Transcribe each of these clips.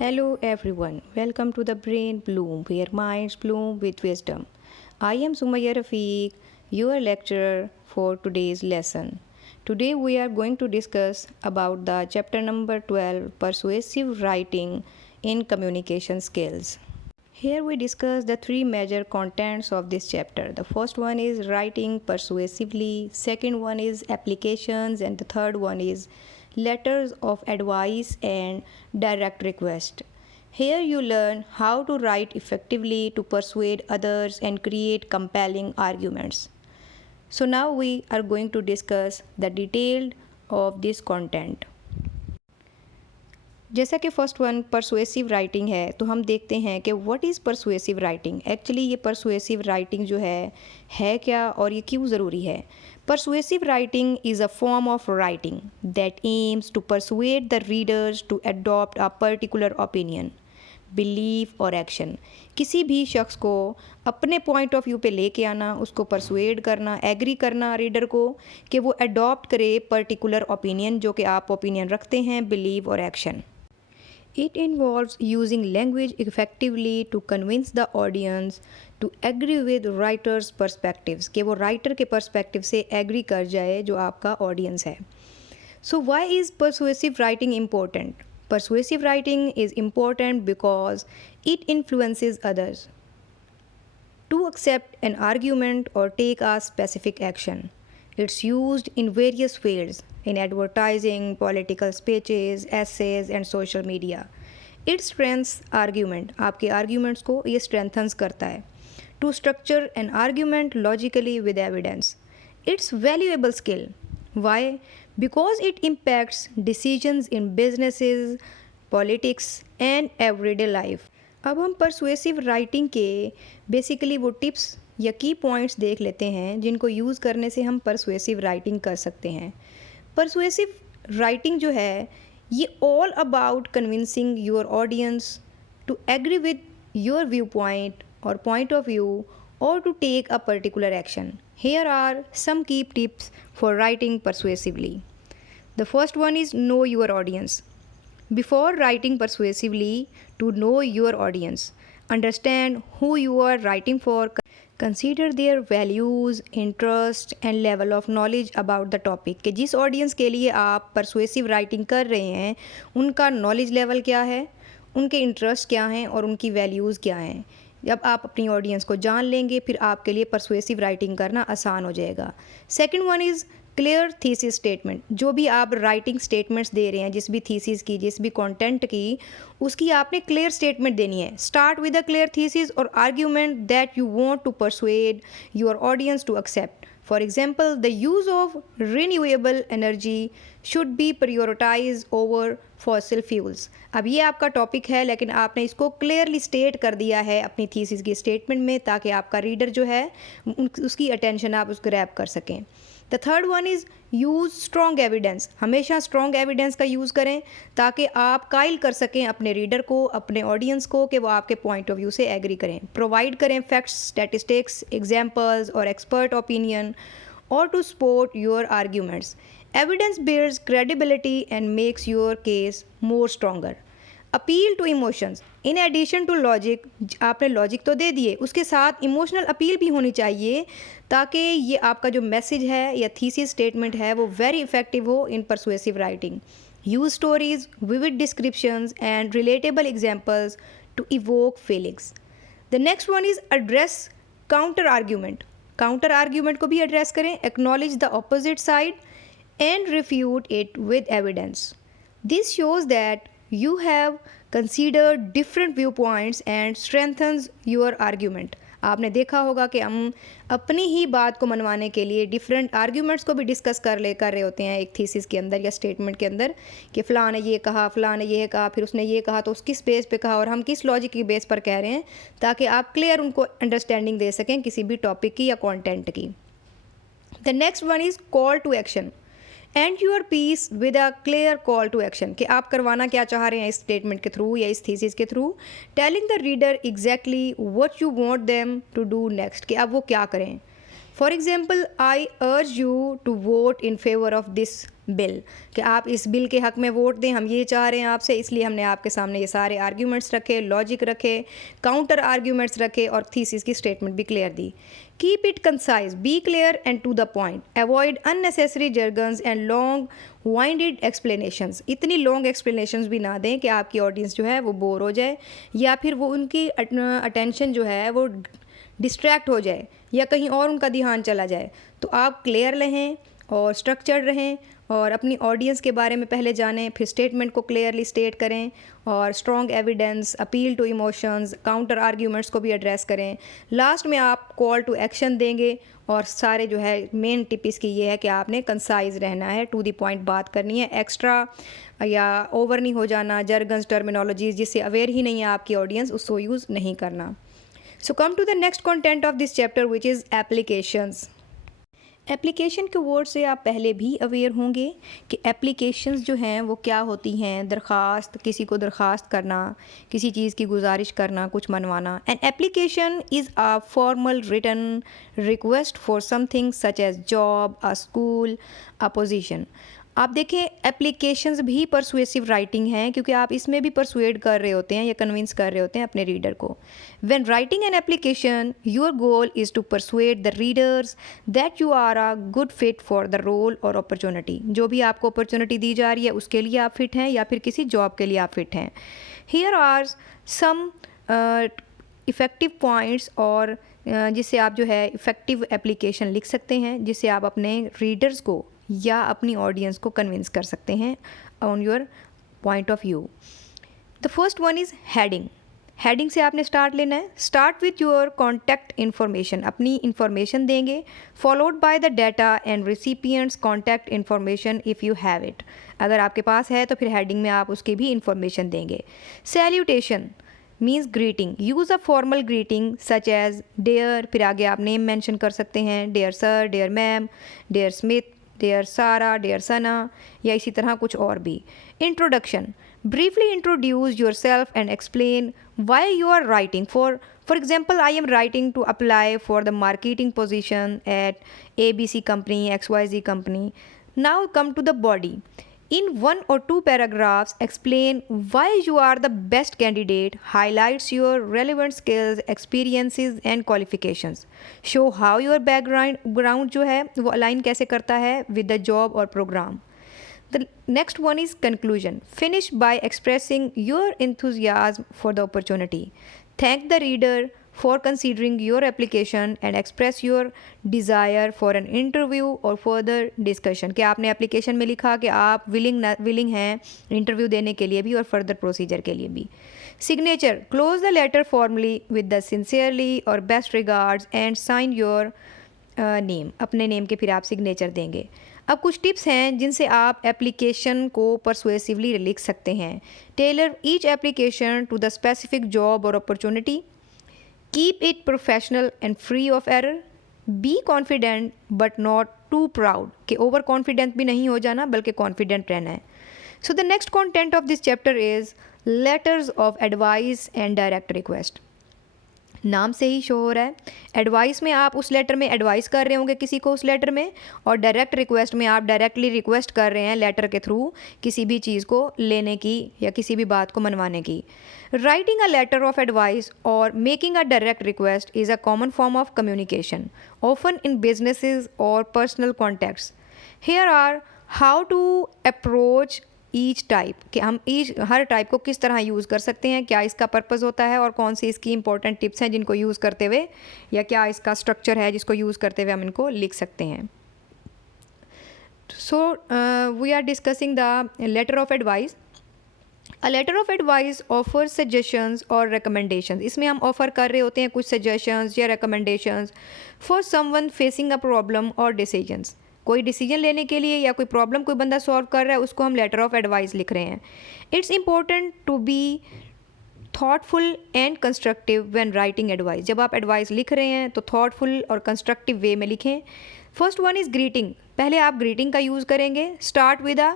Hello everyone, welcome to the Brain Bloom, where minds bloom with wisdom. I am Sumaya Rafiq, your lecturer for today's lesson. Today we are going to discuss about the chapter number 12, Persuasive Writing in Communication Skills. Here we discuss the three major contents of this chapter. The first one is writing persuasively, second one is applications, and the third one is letters of advice and direct request. Here you learn how to write effectively to persuade others and create compelling arguments. So now we are going to discuss the detail of this content. जैसा कि first one persuasive writing है तो हम देखते हैं कि what is persuasive writing. Actually ये persuasive writing जो है क्या और ये क्यों ज़रूरी है। Persuasive writing is a form of writing that aims to persuade the readers to adopt a particular opinion, belief और एक्शन। किसी भी शख्स को अपने पॉइंट ऑफ व्यू पे लेके आना, उसको परसुएड करना, एग्री करना रीडर को कि वो अडॉप्ट करे पर्टिकुलर ओपिनियन जो कि आप ओपिनियन रखते हैं, बिलीव और action. It involves using language effectively to convince the audience to agree with writer's perspectives, कि वो राइटर के पर्सपेक्टिव से एग्री कर जाए जो आपका ऑडियंस है। So why is persuasive writing important? Persuasive writing is important because it influences others to accept an argument or take a specific action. It's used in various fields in advertising, political speeches, essays and social media. It strengthens argument. आपके arguments को ये strengthens करता है. To structure an argument logically with evidence. It's valuable skill. Why? Because it impacts decisions in businesses, politics and everyday life. अब हम persuasive writing के basically वो tips या की पॉइंट्स देख लेते हैं जिनको यूज़ करने से हम परसुएसिव राइटिंग कर सकते हैं। परसुएसिव राइटिंग जो है ये all about convincing your audience to agree with your view point और पॉइंट ऑफ व्यू और to take a particular action. Here are some key tips for writing persuasively. The first one is know your audience. Before writing persuasively, to know your audience, understand who you are writing for, consider their values, interest and level of knowledge about the topic कि जिस audience के लिए आप persuasive writing कर रहे हैं उनका knowledge level क्या है, उनके इंटरेस्ट क्या हैं और उनकी वैल्यूज़ क्या हैं। जब आप अपनी ऑडियंस को जान लेंगे फिर आपके लिए परसुएसिव राइटिंग करना आसान हो जाएगा। Second one is clear thesis statement. जो भी आप राइटिंग स्टेटमेंट्स दे रहे हैं, जिस भी थीसिस की, जिस भी कंटेंट की, उसकी आपने क्लियर स्टेटमेंट देनी है। Start with a clear thesis और argument that you want to persuade your audience to accept. For example, the use of renewable energy should be prioritise over fossil fuels. अब ये आपका topic है लेकिन आपने इसको क्लियरली स्टेट कर दिया है अपनी थीसिस की स्टेटमेंट में ताकि आपका रीडर जो है उसकी अटेंशन आप उसको ग्रैब कर सकें। The third one is use strong evidence. हमेशा स्ट्रॉन्ग एविडेंस का यूज़ करें ताकि आप कायल कर सकें अपने रीडर को, अपने ऑडियंस को कि वो आपके पॉइंट ऑफ व्यू से एग्री करें। प्रोवाइड करें फैक्ट्स, स्टैटिस्टिक्स, एग्जाम्पल्स और एक्सपर्ट ओपिनियन और to support your arguments. Evidence builds credibility and makes your case more stronger. Appeal to emotions. In addition to logic, आपने लॉजिक तो दे दिए, उसके साथ इमोशनल अपील भी होनी चाहिए ताकि ये आपका जो मैसेज है या थीसिस स्टेटमेंट है वो वेरी इफेक्टिव हो in persuasive writing. Use stories, vivid descriptions and relatable examples to evoke feelings. The next one is address counter argument. Counter argument को भी एड्रेस करें। Acknowledge the opposite side and refute it with evidence. This shows that you have considered different viewpoints and strengthens your argument. आपने देखा होगा कि हम अपनी ही बात को मनवाने के लिए डिफरेंट आर्ग्यूमेंट्स को भी डिस्कस कर रहे होते हैं एक थीसिस के अंदर या स्टेटमेंट के अंदर कि फ़लाँ ने ये कहा, फ़लाँ ने ये कहा, फिर उसने ये कहा तो उस किस बेस पे कहा और हम किस लॉजिक की बेस पर कह रहे हैं ताकि आप क्लियर उनको अंडरस्टैंडिंग दे सकें किसी भी टॉपिक की या कॉन्टेंट की। The next one is call to action. And your piece with a clear call to action कि आप करवाना क्या चाह रहे हैं इस स्टेटमेंट के थ्रू या इस थीसिस के थ्रू। Telling the reader exactly what you want them to do next कि अब वो क्या करें। For example, I urge you to vote in favour of this bill, कि आप इस बिल के हक़ में वोट दें, हम ये चाह रहे हैं आपसे, इसलिए हमने आपके सामने ये सारे आर्ग्यूमेंट्स रखे, लॉजिक रखे, काउंटर आर्ग्यूमेंट्स रखे और थीसिस की स्टेटमेंट भी क्लियर दी। Keep it concise, be clear and to the point, avoid unnecessary jargons and long winded explanations. इतनी लॉन्ग एक्सप्लेनेशंस भी ना दें कि आपकी ऑडियंस जो है वो बोर हो जाए या फिर वो उनकी अटेंशन जो है वो डिस्ट्रैक्ट हो जाए या कहीं और उनका ध्यान चला जाए। तो आप क्लियर रहें और स्ट्रक्चर्ड रहें और अपनी ऑडियंस के बारे में पहले जानें, फिर स्टेटमेंट को क्लियरली स्टेट करें और strong evidence, appeal to emotions, counter arguments को भी एड्रेस करें। लास्ट में आप कॉल टू एक्शन देंगे और सारे जो है मेन टिप इसकी ये है कि आपने कंसाइज रहना है, टू द पॉइंट बात करनी है, एक्स्ट्रा या ओवर नहीं हो जाना, जर्गन्स, टर्मिनोलॉजीज जिससे अवेयर ही नहीं है आपकी ऑडियंस, उसको यूज़ नहीं करना। So come to the next content of this chapter which is applications. Application के वर्ड से आप पहले भी अवेयर होंगे कि एप्लीकेशंस जो हैं वो क्या होती हैं। दरख्वास्त, किसी को दरख्वास्त करना, किसी चीज़ की गुजारिश करना, कुछ मनवाना। An application is a formal written request for something such as job, a school, a position. आप देखें, एप्लीकेशंस भी परसुएसिव राइटिंग हैं क्योंकि आप इसमें भी परसुएड कर रहे होते हैं या कन्विंस कर रहे होते हैं अपने रीडर को। When writing an application, your goal is to persuade the readers that you are a good fit for the role और अपॉर्चुनिटी। जो भी आपको अपॉर्चुनिटी दी जा रही है उसके लिए आप फिट हैं या फिर किसी जॉब के लिए आप फिट हैं। Here are some effective points और जिससे आप जो है इफ़ेक्टिव एप्लीकेशन लिख सकते हैं, जिससे आप अपने रीडर्स को या अपनी ऑडियंस को कन्विंस कर सकते हैं on your point of view. The first one is heading. Heading से आपने स्टार्ट लेना है। Start with your contact information, अपनी इन्फॉर्मेशन देंगे, followed by the data and recipients contact information if you have it. अगर आपके पास है तो फिर हेडिंग में आप उसकी भी इन्फॉर्मेशन देंगे। Salutation means greeting. Use a formal greeting such as dear, फिर आगे आप नेम मेंशन कर सकते हैं, dear sir, dear ma'am, dear Smith, dear Sarah, dear Sana, या इसी तरह कुछ और भी। Introduction, briefly introduce yourself and explain why you are writing for example, I am writing to apply for the marketing position at ABC company, XYZ company. Now come to the body. In 1 or 2 paragraphs, explain why you are the best candidate, highlights your relevant skills, experiences and qualifications. Show how your background जो है वो align कैसे करता है with the job or program. The next one is conclusion. Finish by expressing your enthusiasm for the opportunity. Thank the reader for considering your application and express your desire for an interview or further discussion। कि आपने application में लिखा कि आप willing हैं interview देने के लिए भी और फर्दर प्रोसीजर के लिए भी। Signature, close the letter formally with the sincerely और best regards and sign your name. अपने नेम के फिर आप सिग्नेचर देंगे। अब कुछ टिप्स हैं जिनसे आप एप्लीकेशन को परसुएसिवली लिख सकते हैं। Tailor each application to the specific job और opportunity. Keep it professional and free of error. Be confident but not too proud, कि ओवर कॉन्फिडेंट भी नहीं हो जाना बल्कि कॉन्फिडेंट रहना है। So the next content of this chapter is letters of advice and direct request. नाम से ही शो हो रहा है, एडवाइस में आप उस लेटर में एडवाइस कर रहे होंगे किसी को उस लेटर में, और डायरेक्ट रिक्वेस्ट में आप डायरेक्टली रिक्वेस्ट कर रहे हैं लेटर के थ्रू किसी भी चीज़ को लेने की या किसी भी बात को मनवाने की। Writing a letter of advice और making a direct request is a common form of communication, often in businesses और personal contacts. Here are how to approach each type, कि हम हर टाइप को किस तरह यूज़ कर सकते हैं, क्या इसका पर्पस होता है और कौन सी इसकी इंपॉर्टेंट टिप्स हैं जिनको यूज़ करते हुए, या क्या इसका स्ट्रक्चर है जिसको यूज़ करते हुए हम इनको लिख सकते हैं। So we are discussing the letter of advice. A letter of advice offer suggestions और रिकमेंडेशंस। इसमें हम ऑफ़र कर रहे होते हैं कुछ सजेशंस या recommendations for someone facing a problem और डिसीजंस। कोई डिसीजन लेने के लिए या कोई प्रॉब्लम कोई बंदा सॉल्व कर रहा है, उसको हम लेटर ऑफ एडवाइस लिख रहे हैं। It's important to be thoughtful and constructive when writing advice. जब आप एडवाइस लिख रहे हैं तो थॉटफुल और कंस्ट्रक्टिव वे में लिखें। First one is greeting. पहले आप ग्रीटिंग का यूज़ करेंगे। Start with a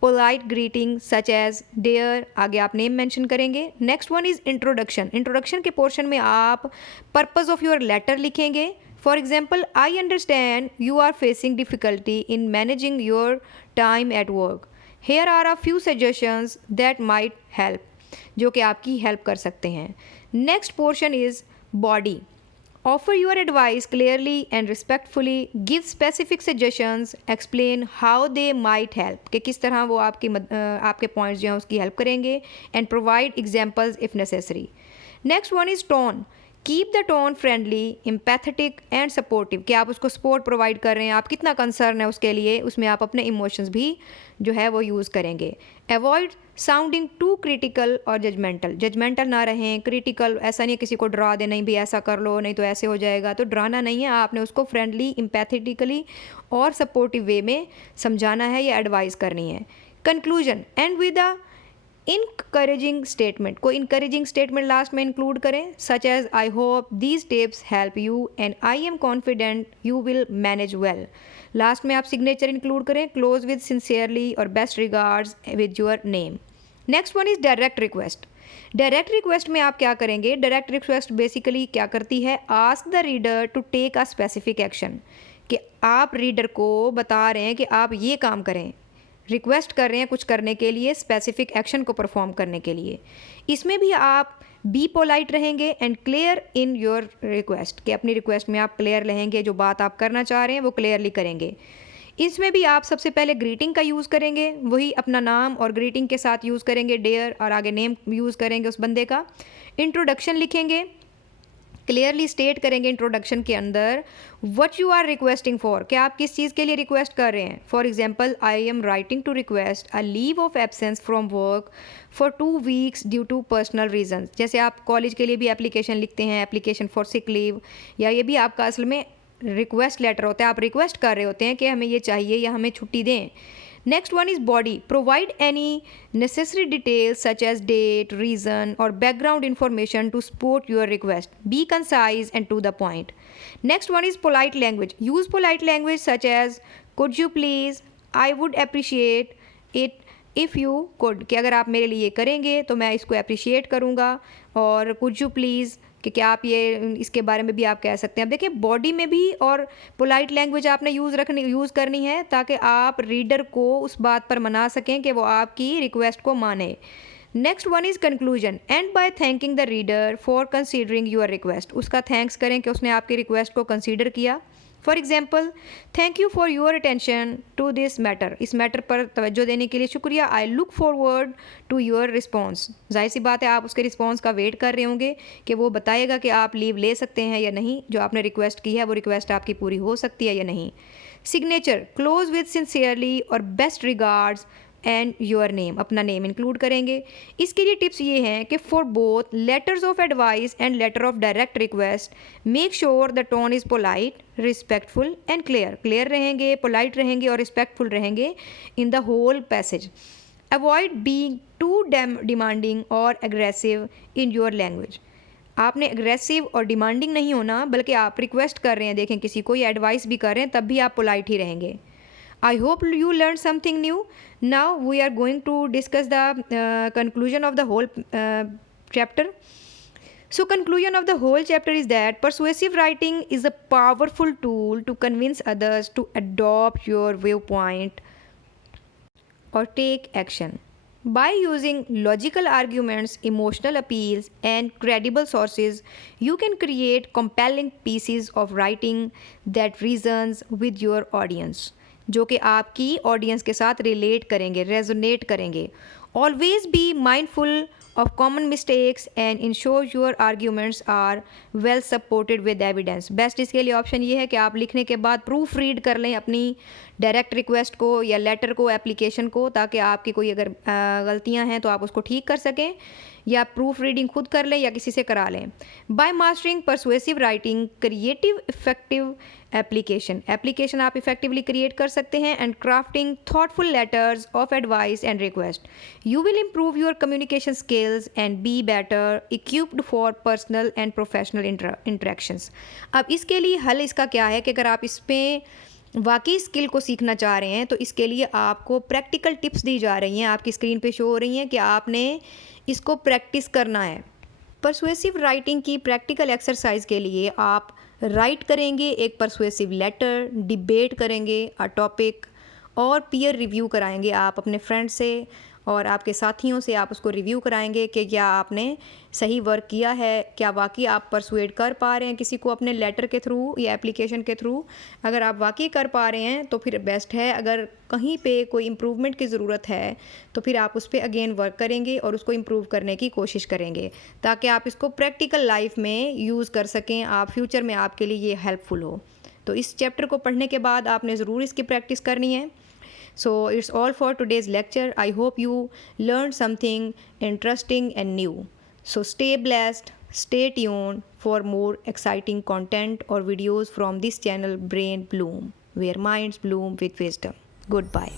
polite greeting such as dear, आगे आप नेम मेंशन करेंगे। Next one is introduction. Introduction के पोर्शन में आप पर्पस ऑफ योर लेटर लिखेंगे, For example, I understand you are facing difficulty in managing your time at work. Here are a few suggestions that might help, जो कि आपकी help कर सकते हैं. Next portion is body. Offer your advice clearly and respectfully. Give specific suggestions. Explain how they might help. कि किस तरह वो आपके पॉइंट्स जो हैं उसकी हेल्प करेंगे. And provide examples if necessary. Next one is tone. Keep the tone friendly, empathetic and supportive. कि आप उसको सपोर्ट प्रोवाइड कर रहे हैं, आप कितना कंसर्न है उसके लिए, उसमें आप अपने इमोशंस भी जो है वो यूज़ करेंगे. अवॉइड साउंडिंग टू क्रिटिकल और जजमेंटल ना रहें. क्रिटिकल ऐसा नहीं किसी को डरा दे, नहीं भी ऐसा कर लो नहीं तो ऐसे हो जाएगा, तो डराना नहीं है. आपने उसको फ्रेंडली, एम्पैथेटिकली और सपोर्टिव वे में समझाना है या एडवाइस करनी है. Conclusion. End with an encouraging statement. कोई इनकरेजिंग स्टेटमेंट लास्ट में इंक्लूड करें, such as I hope these tips help you and I am confident you will manage well. Last में आप सिग्नेचर इंक्लूड करें. क्लोज विद सिंसियरली और best regards with your name. Next one is direct request. Direct request में आप क्या करेंगे? Direct request basically क्या करती है? Ask the reader to take a specific action. कि आप रीडर को बता रहे हैं कि आप ये काम करें, रिक्वेस्ट कर रहे हैं कुछ करने के लिए, स्पेसिफिक एक्शन को परफॉर्म करने के लिए. इसमें भी आप बी पोलाइट रहेंगे and clear in your request. कि अपनी रिक्वेस्ट में आप क्लियर रहेंगे, जो बात आप करना चाह रहे हैं वो क्लियरली करेंगे. इसमें भी आप सबसे पहले ग्रीटिंग का यूज़ करेंगे, वही अपना नाम और ग्रीटिंग के साथ यूज़ करेंगे, डेयर और आगे नेम यूज़ करेंगे उस बंदे का. इंट्रोडक्शन लिखेंगे, क्लियरली स्टेट करेंगे इंट्रोडक्शन के अंदर what you are requesting for. कि आप किस चीज़ के लिए रिक्वेस्ट कर रहे हैं. For example, I am writing to request a leave of absence from work for 2 weeks due to personal reasons. जैसे आप कॉलेज के लिए भी एप्लीकेशन लिखते हैं, एप्लीकेशन फॉर सिक लीव, या ये भी आपका असल में रिक्वेस्ट लेटर होता है. आप रिक्वेस्ट कर रहे होते हैं कि हमें ये चाहिए या हमें छुट्टी दें. Next one is body. Provide any necessary details such as date, reason or background information to support your request. Be concise and to the point. Next one is polite language. Use polite language such as could you please, I would appreciate it if you could. कि अगर आप मेरे लिए करेंगे तो मैं इसको appreciate करूँगा. और could you please कि क्या आप ये इसके बारे में भी आप कह सकते हैं. अब देखिए, बॉडी में भी और पोलाइट लैंग्वेज आपने यूज़ करनी है ताकि आप रीडर को उस बात पर मना सकें कि वो आपकी रिक्वेस्ट को माने. Next one is conclusion. End by thanking the reader for considering your request. उसका थैंक्स करें कि उसने आपकी रिक्वेस्ट को कंसीडर किया. For example, thank you for your attention to this matter. इस मैटर पर तवज्जो देने के लिए शुक्रिया. I look forward to your response. जाहिर सी बात है आप उसके रिस्पॉन्स का वेट कर रहे होंगे कि वो बताएगा कि आप लीव ले सकते हैं या नहीं. जो आपने रिक्वेस्ट की है वो रिक्वेस्ट आपकी पूरी हो सकती है या नहीं. सिग्नेचर. क्लोज विद सिंसियरली और best regards and your name. अपना नेम इंक्लूड करेंगे. इसके लिए टिप्स ये हैं कि for both letters of advice and letter of direct request make sure the tone is polite, respectful and clear. Clear रहेंगे, polite रहेंगे और रिस्पेक्टफुल रहेंगे in the whole passage. Avoid being too demanding और aggressive in your language. आपने aggressive और demanding नहीं होना, बल्कि आप रिक्वेस्ट कर रहे हैं, देखें किसी को, या एडवाइस भी कर रहे हैं, तब भी आप पोलाइट ही रहेंगे. I hope you learned something new. Now we are going to discuss the conclusion of the whole chapter. So conclusion of the whole chapter is that persuasive writing is a powerful tool to convince others to adopt your viewpoint or take action. By using logical arguments, emotional appeals, and credible sources, you can create compelling pieces of writing that resonates with your audience. जो कि आपकी audience के साथ relate करेंगे, resonate करेंगे. Always be mindful of common mistakes and ensure your arguments are well supported with evidence. Best इसके लिए option ये है कि आप लिखने के बाद प्रूफ रीड कर लें अपनी डायरेक्ट रिक्वेस्ट को या लेटर को, एप्लीकेशन को, ताकि आपकी कोई अगर गलतियां हैं तो आप उसको ठीक कर सकें, या प्रूफ रीडिंग खुद कर लें या किसी से करा लें. By mastering persuasive writing, creative effective application आप इफेक्टिवली क्रिएट कर सकते हैं. And crafting thoughtful letters of advice and request, you will improve your communication skills and be better equipped for personal and professional interactions. अब इसके लिए हल इसका क्या है कि अगर आप इस पर वाकई स्किल को सीखना चाह रहे हैं तो इसके लिए आपको प्रैक्टिकल टिप्स दी जा रही हैं, आपकी स्क्रीन पे शो हो रही हैं कि आपने इसको प्रैक्टिस करना है. परसुएसिव राइटिंग की प्रैक्टिकल एक्सरसाइज के लिए आप राइट करेंगे एक परसुएसिव लेटर, डिबेट करेंगे अ टॉपिक और पीयर रिव्यू कराएंगे आप अपने फ्रेंड से और आपके साथियों से आप उसको रिव्यू कराएंगे कि क्या आपने सही वर्क किया है, क्या वाकई आप परसुएड कर पा रहे हैं किसी को अपने लेटर के थ्रू या एप्लीकेशन के थ्रू। अगर आप वाकई कर पा रहे हैं तो फिर बेस्ट है, अगर कहीं पे कोई इम्प्रूवमेंट की ज़रूरत है तो फिर आप उस पर अगेन वर्क करेंगे और उसको इम्प्रूव करने की कोशिश करेंगे ताकि आप इसको प्रैक्टिकल लाइफ में यूज़ कर सकें, आप फ्यूचर में आपके लिए ये हेल्पफुल हो। तो इस चैप्टर को पढ़ने के बाद आपने ज़रूर इसकी प्रैक्टिस करनी है। So it's all for today's lecture. I hope you learned something interesting and new. So stay blessed, stay tuned for more exciting content or videos from this channel Brain Bloom, where minds bloom with wisdom. Goodbye.